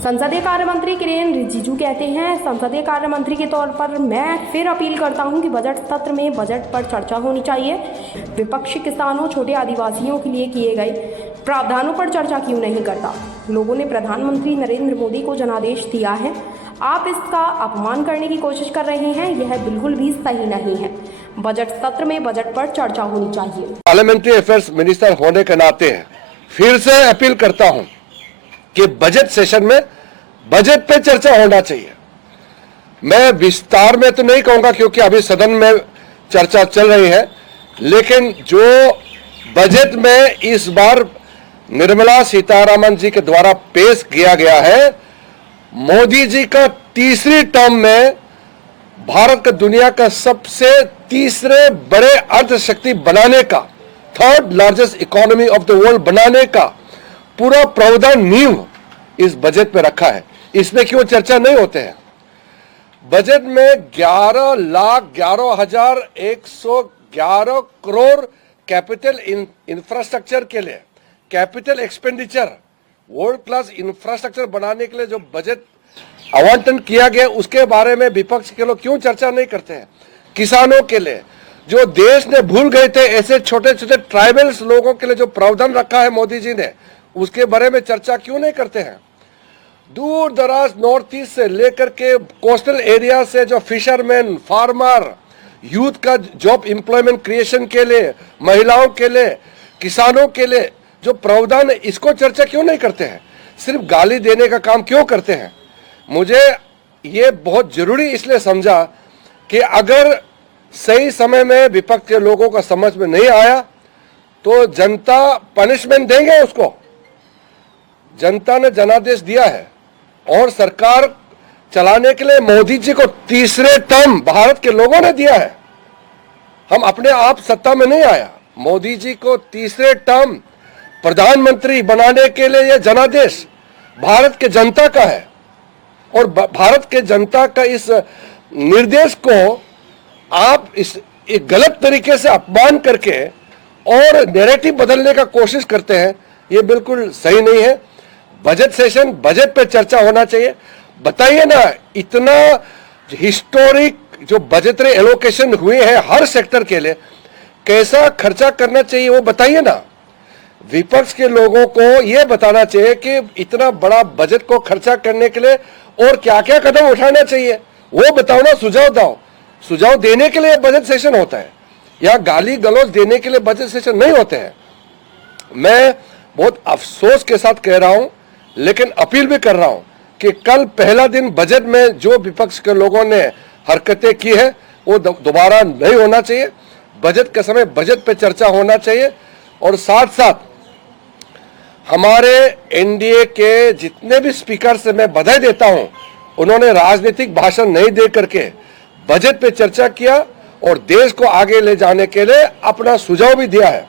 संसदीय कार्य मंत्री किरेन रिजिजू कहते हैं, संसदीय कार्य मंत्री के तौर पर मैं फिर अपील करता हूं कि बजट सत्र में बजट पर चर्चा होनी चाहिए। विपक्ष किसानों, छोटे आदिवासियों के लिए किए गए प्रावधानों पर चर्चा क्यों नहीं करता? लोगों ने प्रधानमंत्री नरेंद्र मोदी को जनादेश दिया है, आप इसका अपमान करने की कोशिश कर रहे हैं, यह बिल्कुल भी सही नहीं है। बजट सत्र में बजट पर चर्चा होनी चाहिए। पार्लियामेंट्री अफेयर्स मिनिस्टर होने के नाते फिर से अपील करता हूं कि बजट सेशन में बजट पे चर्चा होना चाहिए। मैं विस्तार में तो नहीं कहूंगा क्योंकि अभी सदन में चर्चा चल रही है, लेकिन जो बजट में इस बार निर्मला सीतारमण जी के द्वारा पेश किया गया है, मोदी जी का तीसरी टर्म में भारत का दुनिया का सबसे तीसरे बड़े अर्थशक्ति बनाने का, third largest economy of the world बनाने का पूरा प्रावधान नींव इस बजट में रखा है। इसमें क्यों चर्चा नहीं होते हैं? बजट में 11,11,111 करोड़ कैपिटल इंफ्रास्ट्रक्चर के लिए, capital expenditure, world class infrastructure बनाने के लिए जो बजट आवंटन किया गया, उसके बारे में विपक्ष के लोग क्यों चर्चा नहीं करते हैं? किसानों के लिए जो देश ने भूल गए थे, ऐसे छोटे छोटे ट्राइबल्स लोगों के लिए जो प्रावधान रखा है मोदी जी ने, उसके बारे में चर्चा क्यों नहीं करते हैं? दूर दराज नॉर्थ ईस्ट से लेकर के कोस्टल एरिया से जो फिशरमैन, फार्मर, यूथ का जॉब एम्प्लॉयमेंट क्रिएशन के लिए, महिलाओं के लिए, किसानों के लिए जो प्रावधान है, इसको चर्चा क्यों नहीं करते हैं? सिर्फ गाली देने का काम क्यों करते हैं? मुझे ये बहुत जरूरी इसलिए समझा कि अगर सही समय में विपक्ष के लोगों का समझ में नहीं आया तो जनता पनिशमेंट देंगे उसको। जनता ने जनादेश दिया है और सरकार चलाने के लिए मोदी जी को तीसरे टर्म भारत के लोगों ने दिया है। हम अपने आप सत्ता में नहीं आया, मोदी जी को तीसरे टर्म प्रधानमंत्री बनाने के लिए यह जनादेश भारत के जनता का है। और भारत के जनता का इस निर्देश को आप इस एक गलत तरीके से अपमान करके और नैरेटिव बदलने का कोशिश करते हैं, ये बिल्कुल सही नहीं है। बजट सेशन, बजट पे चर्चा होना चाहिए। बताइए ना, इतना हिस्टोरिक जो बजटरी एलोकेशन हुए हैं हर सेक्टर के लिए, कैसा खर्चा करना चाहिए वो बताइए ना। विपक्ष के लोगों को यह बताना चाहिए कि इतना बड़ा बजट को खर्चा करने के लिए और क्या क्या कदम उठाना चाहिए, वो बताओ ना, सुझाव दो। सुझाव देने के लिए बजट सेशन होता है, या गाली गलौज देने के लिए बजट सेशन नहीं होते हैं। मैं बहुत अफसोस के साथ कह रहा हूं, लेकिन अपील भी कर रहा हूं कि कल पहला दिन बजट में जो विपक्ष के लोगों ने हरकतें की है वो दोबारा नहीं होना चाहिए। बजट के समय बजट पे चर्चा होना चाहिए। और साथ साथ हमारे एनडीए के जितने भी स्पीकर से मैं बधाई देता हूं, उन्होंने राजनीतिक भाषण नहीं दे करके बजट पे चर्चा किया और देश को आगे ले जाने के लिए अपना सुझाव भी दिया है।